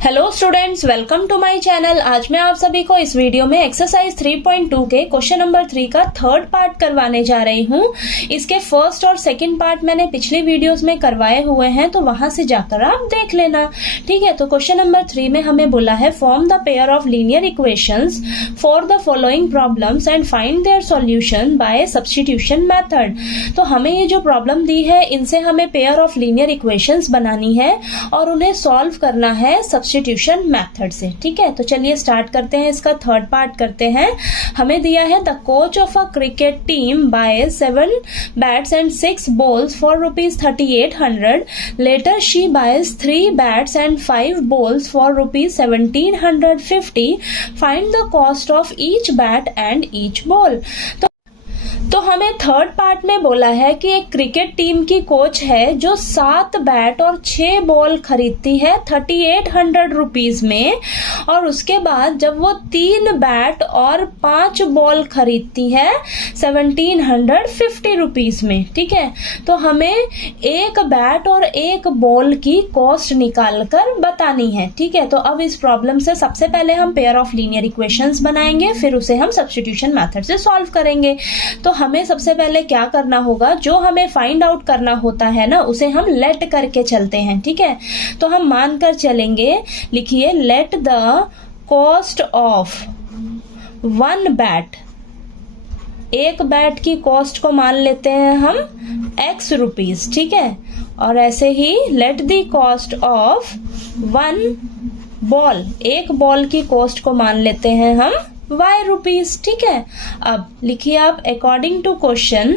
Hello students, welcome to my channel. आज मैं आप सभी को इस वीडियो में एक्सरसाइज 3.2 के क्वेश्चन नंबर 3 का थर्ड पार्ट करवाने जा रही हूँ। इसके फर्स्ट और सेकंड पार्ट मैंने पिछली वीडियोस में करवाए हुए हैं, तो वहां से जाकर आप देख लेना। ठीक है, तो क्वेश्चन नंबर 3 में हमें बोला है form the pair of linear equations for the following problems and find their solution bye substitution method. तो हमें ये जो प्रॉब्लम दी है, इनसे हमें पेयर ऑफ लीनियर इक्वेशंस बनानी है और उन्हें सॉल्व करना है सब्स्टिट्यूशन मेथड से। ठीक है, तो चलिए स्टार्ट करते हैं। इसका थर्ड पार्ट करते हैं। हमें दिया है the coach of a cricket team buy 7 bats and 6 balls for ₹3800। Later she buys 3 bats and 5 balls for ₹1750। Find the cost of each bat and each ball. तो हमें थर्ड पार्ट में बोला है कि एक क्रिकेट टीम की coach है जो 7 बैट और 6 बॉल खरीदती है 3800 रुपीज में, और उसके बाद जब वो 3 बैट और 5 बॉल खरीदती है 1750 रुपीज में। ठीक है, तो हमें एक बैट और एक बॉल की कॉस्ट निकाल कर बतानी है। ठीक है, तो अब इस प्रॉब्लम से सबसे पहले हम पेयर ऑफ लीनियर इक्वेशंस बनाएंगे, फिर उसे हम सब्स्टिट्यूशन मेथड से सॉल्व करेंगे। तो हमें सबसे पहले क्या करना होगा, जो हमें फाइंड आउट करना होता है ना, उसे हम लेट करके चलते हैं। ठीक है, तो हम मानकर चलेंगे। लिखिए, late the cost of 1 bat, एक बैट की कॉस्ट को मान लेते हैं हम X रुपीज। ठीक है, और ऐसे ही let the cost of 1 ball, एक बॉल की कॉस्ट को मान लेते हैं हम Y रुपीज। ठीक है, अब लिखिए आप, अकॉर्डिंग टू क्वेश्चन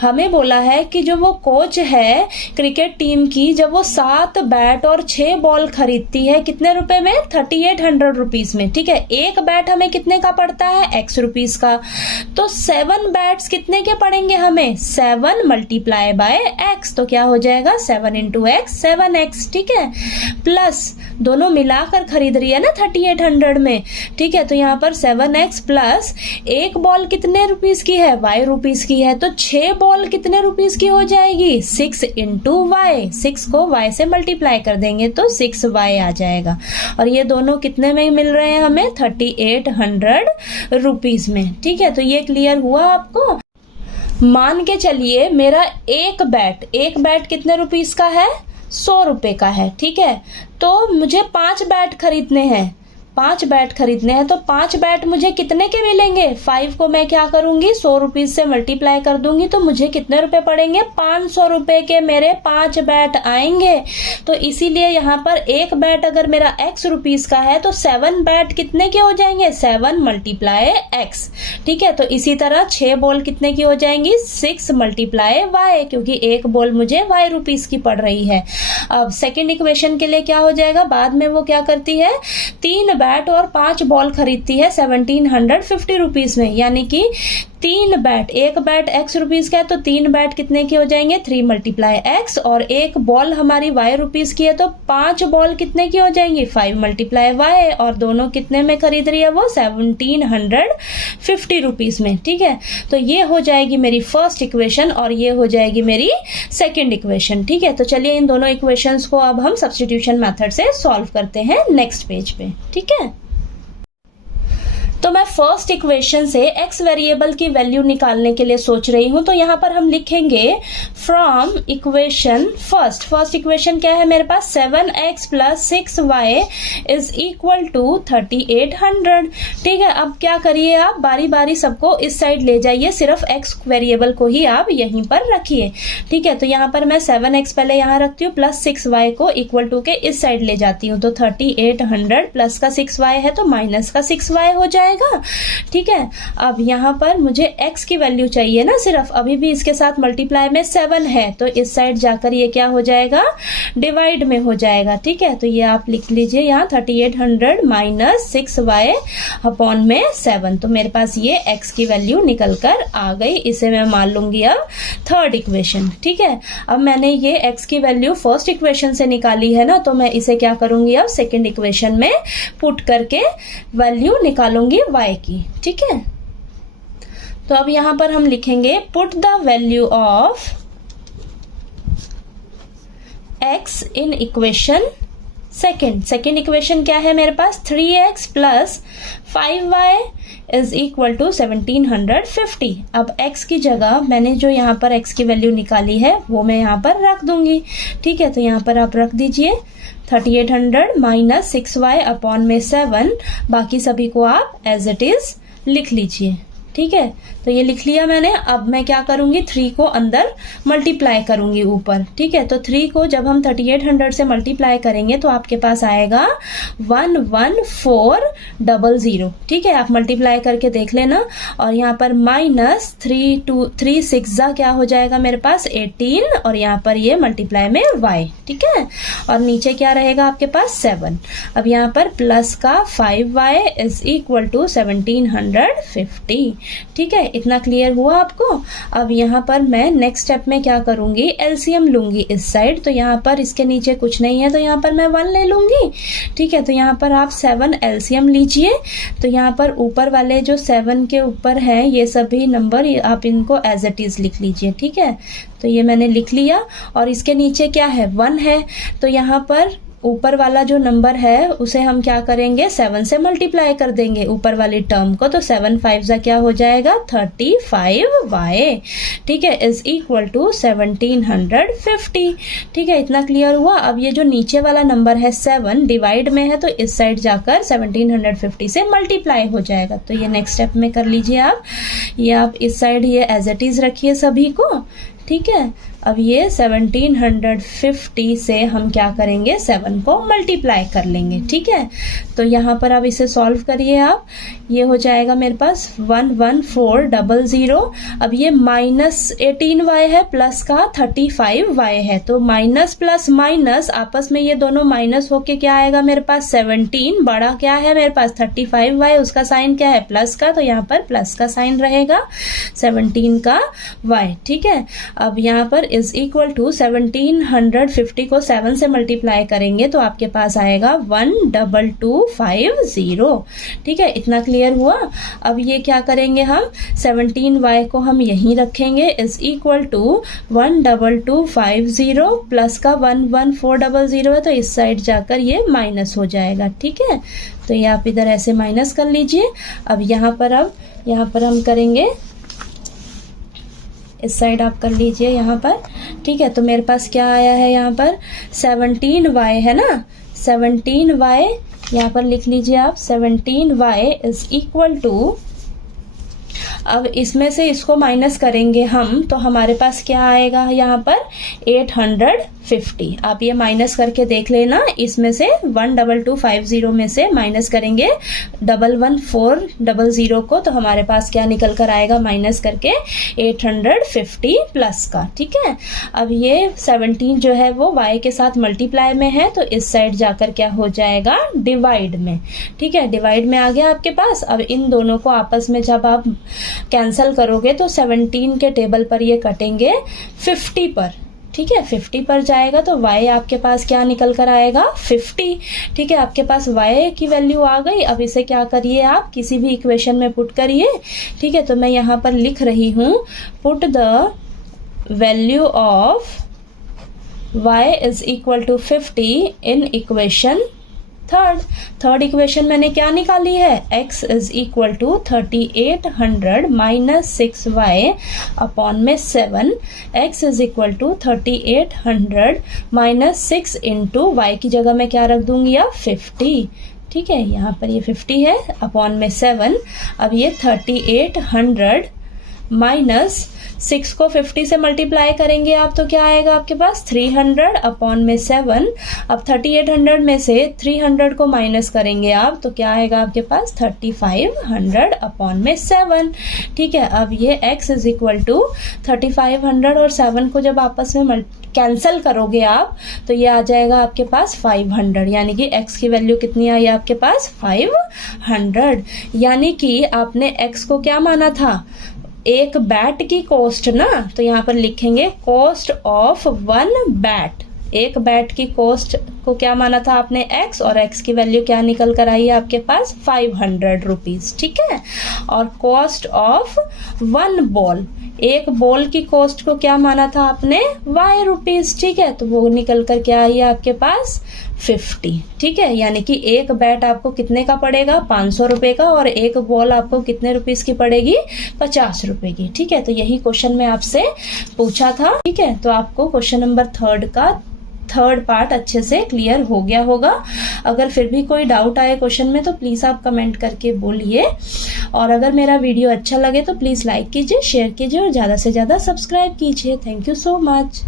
हमें बोला है कि जो वो कोच है क्रिकेट टीम की, जब वो 7 बैट और 6 बॉल खरीदती है, कितने रुपए में? 3800 रुपीज में। ठीक है, एक बैट हमें कितने का पड़ता है? X रुपीज का। तो 7 बैट्स कितने के पड़ेंगे हमें? 7 मल्टीप्लाई बाय X, तो क्या हो जाएगा? 7 इंटू X, 7X। ठीक है, प्लस दोनों मिलाकर खरीद रही है ना 3800 में। ठीक है, तो यहाँ पर 7X प्लस एक बॉल कितने रुपीज की है? Y रुपीज की है, तो 6 बॉल कितने रुपीस की हो जाएगी? 6 इंटू वाई, 6 को y से मल्टीप्लाई कर देंगे तो 6y आ जाएगा। और ये दोनों कितने में मिल रहे हैं हमें? 3800 रुपीज में। ठीक है, तो ये क्लियर हुआ आपको? मान के चलिए मेरा एक बैट कितने रुपीस का है? 100 रुपए का है। ठीक है, तो मुझे 5 बैट खरीदने हैं। 5 बैट खरीदने हैं, तो 5 बैट मुझे कितने के मिलेंगे? 5 को मैं क्या करूंगी? 100 रुपीज से मल्टीप्लाई कर दूंगी, तो मुझे कितने रुपए पड़ेंगे? 500 रुपए के मेरे 5 बैट आएंगे। तो इसीलिए यहाँ पर एक बैट अगर मेरा X रुपीज का है, तो 7 बैट कितने के हो जाएंगे? 7 मल्टीप्लाई X। ठीक है, तो इसी तरह 6 बॉल कितने की हो जाएंगी? 6 मल्टीप्लाई Y, क्योंकि एक बॉल मुझे Y रुपीज की पड़ रही है। अब सेकेंड इक्वेशन के लिए क्या हो जाएगा? बाद में वो क्या करती है? 3 बैट और 5 बॉल खरीदती है 1750 रुपीज में, यानी कि 3 बैट, एक बैट X रुपीज का है, तो 3 बैट कितने के हो जाएंगे? 3 मल्टीप्लाई X, और एक बॉल हमारी Y रुपीज की है, तो 5 बॉल कितने की हो जाएंगी? 5 मल्टीप्लाई Y, और दोनों कितने में खरीद रही है वो? 1750 रुपीज में। ठीक है, तो ये हो जाएगी मेरी फर्स्ट इक्वेशन और ये हो जाएगी मेरी सेकेंड इक्वेशन। ठीक है, तो चलिए इन दोनों इक्वेशंस को अब हम सब्स्टिट्यूशन मेथड से सॉल्व करते हैं नेक्स्ट पेज पे। ठीक है, तो मैं फर्स्ट इक्वेशन से x वेरिएबल की वैल्यू निकालने के लिए सोच रही हूं। तो यहां पर हम लिखेंगे फ्रॉम इक्वेशन फर्स्ट इक्वेशन क्या है मेरे पास? 7x plus 6y is equal to 3800। ठीक है, अब क्या करिए आप, बारी बारी सबको इस साइड ले जाइए, सिर्फ x वेरिएबल को ही आप यहीं पर रखिए। ठीक है, तो यहाँ पर मैं 7x पहले यहाँ रखती हूँ, प्लस 6y को इक्वल टू के इस साइड ले जाती हूँ, तो 3800 प्लस का 6y है तो माइनस का 6y हो जाएगा। ठीक है, अब यहाँ पर मुझे x की वैल्यू चाहिए ना, सिर्फ अभी भी इसके साथ मल्टीप्लाई में 7 है, तो इस साइड जाकर ये क्या हो जाएगा? डिवाइड में हो जाएगा। ठीक है, तो ये आप लिख लीजिए यहाँ 3800 माइनस 6y अपॉन में 7, तो मेरे पास ये x की वैल्यू निकल कर आ गई। इसे मैं मान लूंगी अब थर्ड इक्वेशन। ठीक है, अब मैंने ये x की वैल्यू फर्स्ट इक्वेशन से निकाली है ना, तो मैं इसे क्या करूंगी अब सेकेंड इक्वेशन में पुट करके वैल्यू निकालूंगी y की। ठीक है, तो अब यहां पर हम लिखेंगे put the value of x in equation second equation क्या है मेरे पास, 3x plus 5y is equal to 1750। अब x की जगह मैंने जो यहाँ पर x की वैल्यू निकाली है वो मैं यहाँ पर रख दूंगी। ठीक है, तो यहाँ पर आप रख दीजिए 3800 माइनस 6y अपॉन में 7, बाकी सभी को आप एज इट इज लिख लीजिए। ठीक है, तो ये लिख लिया मैंने। अब मैं क्या करूंगी, 3 को अंदर मल्टीप्लाई करूंगी ऊपर। ठीक है, तो 3 को जब हम 3800 से मल्टीप्लाई करेंगे तो आपके पास आएगा 11400। ठीक है, आप मल्टीप्लाई करके देख लेना। और यहाँ पर माइनस 3 6 क्या हो जाएगा मेरे पास 18, और यहाँ पर ये मल्टीप्लाई में y। ठीक है, और नीचे क्या रहेगा आपके पास 7। अब यहाँ पर प्लस का 5y इज इक्वल टू 1750। ठीक है, इतना क्लियर हुआ आपको। अब यहाँ पर मैं नेक्स्ट स्टेप में क्या करूंगी, एलसीएम लूंगी इस साइड। तो यहाँ पर इसके नीचे कुछ नहीं है तो यहाँ पर मैं 1 ले लूंगी। ठीक है, तो यहाँ पर आप 7 एलसीएम लीजिए। तो यहाँ पर ऊपर वाले जो 7 के ऊपर है ये सभी नंबर आप इनको एज इट इज लिख लीजिए। ठीक है, तो ये मैंने लिख लिया। और इसके नीचे क्या है, 1 है। तो यहाँ पर ऊपर वाला जो नंबर है उसे हम क्या करेंगे, 7 से मल्टीप्लाई कर देंगे ऊपर वाली टर्म को। तो 7 5 क्या हो जाएगा 35y। ठीक है, इज इक्वल टू 1750। ठीक है, इतना क्लियर हुआ। अब ये जो नीचे वाला नंबर है 7 डिवाइड में है तो इस साइड जाकर 1750 से मल्टीप्लाई हो जाएगा। तो ये नेक्स्ट स्टेप में कर लीजिए आप। ये आप इस साइड ये एज इट इज रखिए सभी को। ठीक है, अब ये 1750 से हम क्या करेंगे, 7 को मल्टीप्लाई कर लेंगे। ठीक है, तो यहाँ पर अब इसे सॉल्व करिए आप। ये हो जाएगा मेरे पास 11400। अब ये माइनस 18y है, प्लस का 35y है। तो माइनस प्लस माइनस आपस में ये दोनों माइनस होके क्या आएगा मेरे पास 17। बड़ा क्या है मेरे पास 35y, उसका साइन क्या है प्लस का, तो यहाँ पर प्लस का साइन रहेगा 17 का y। ठीक है, अब यहाँ पर इज इक्वल टू 1750 को 7 से मल्टीप्लाई करेंगे तो आपके पास आएगा 12250। ठीक है, इतना क्लियर हुआ। अब ये क्या करेंगे हम, 17y को हम यहीं रखेंगे इज इक्वल टू 12250 प्लस का 11400 है तो इस साइड जाकर ये माइनस हो जाएगा। ठीक है, तो ये आप इधर ऐसे माइनस कर लीजिए। अब यहाँ पर हम करेंगे, इस साइड आप कर लीजिए यहाँ पर। ठीक है, तो मेरे पास क्या आया है यहाँ पर 17y है ना, 17y यहाँ पर लिख लीजिए आप। 17y इज इक्वल टू, अब इसमें से इसको माइनस करेंगे हम तो हमारे पास क्या आएगा यहाँ पर 850। आप ये माइनस करके देख लेना। इसमें से 12250 में से माइनस करेंगे 11400 को तो हमारे पास क्या निकल कर आएगा माइनस करके 850 प्लस का। ठीक है, अब ये 17 जो है वो y के साथ मल्टीप्लाई में है तो इस साइड जाकर क्या हो जाएगा डिवाइड में। ठीक है, डिवाइड में आ गया आपके पास। अब इन दोनों को आपस में जब आप कैंसल करोगे तो 17 के टेबल पर ये कटेंगे 50 पर। ठीक है, 50 पर जाएगा तो y आपके पास क्या निकल कर आएगा 50। ठीक है, आपके पास y की वैल्यू आ गई। अब इसे क्या करिए आप किसी भी इक्वेशन में पुट करिए। ठीक है, तो मैं यहाँ पर लिख रही हूँ put the value of y is equal to 50 in equation third equation मैंने क्या निकाली है, x is equal to 3800 minus 6y upon में 7। x is equal to 3800 minus 6 into y की जगह मैं क्या रख दूंगी अब 50। ठीक है, यहाँ पर ये 50 है अपॉन में 7। अब ये 3800 माइनस 6 को 50 से मल्टीप्लाई करेंगे आप तो क्या आएगा आपके पास 300 अपॉन में 7। अब 3800 में से 300 को माइनस करेंगे आप तो क्या आएगा आपके पास 3500 अपॉन में 7। ठीक है, अब ये x इज इक्वल टू 3500 और 7 को जब आपस में कैंसल करोगे आप तो ये आ जाएगा आपके पास 500। यानी कि x की वैल्यू कितनी आई आपके पास 500। यानी कि आपने x को क्या माना था, एक बैट की कॉस्ट ना, तो यहाँ पर लिखेंगे कॉस्ट ऑफ 1 बैट। एक बैट की कॉस्ट को क्या माना था आपने x, और x की वैल्यू क्या निकल कर आई है आपके पास 500 रुपीज। ठीक है, और कॉस्ट ऑफ 1 बॉल, एक बॉल की कॉस्ट को क्या माना था आपने y रुपीज। ठीक है, तो वो निकल कर क्या आई है आपके पास 50। ठीक है, यानी कि एक बैट आपको कितने का पड़ेगा, 500 रुपए का, और एक बॉल आपको कितने रुपीस की पड़ेगी, 50 रुपए की। ठीक है, तो यही क्वेश्चन मैं आपसे पूछा था। ठीक है, तो आपको क्वेश्चन नंबर 3 का थर्ड पार्ट अच्छे से क्लियर हो गया होगा। अगर फिर भी कोई डाउट आए क्वेश्चन में तो प्लीज़ आप कमेंट करके बोलिए, और अगर मेरा वीडियो अच्छा लगे तो प्लीज़ लाइक कीजिए, शेयर कीजिए और ज़्यादा से ज़्यादा सब्सक्राइब कीजिए। Thank you so much.